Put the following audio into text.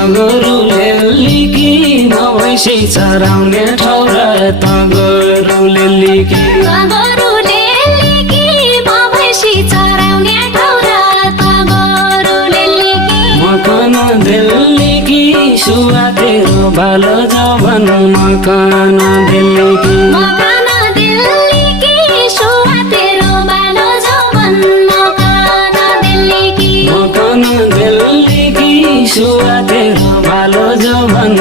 तगरुले कि मभैँसी चराउने ठाउँ र तगरुले कि मकन दिल्ली कि सुवा तेरो बालो जवन मकन दिल्ली कि मकन दिल्ली कि सुवा तेरो बालो जवन मकन दिल्ली कि मकन दिल्ली कि सुवा तेरो बालो जवन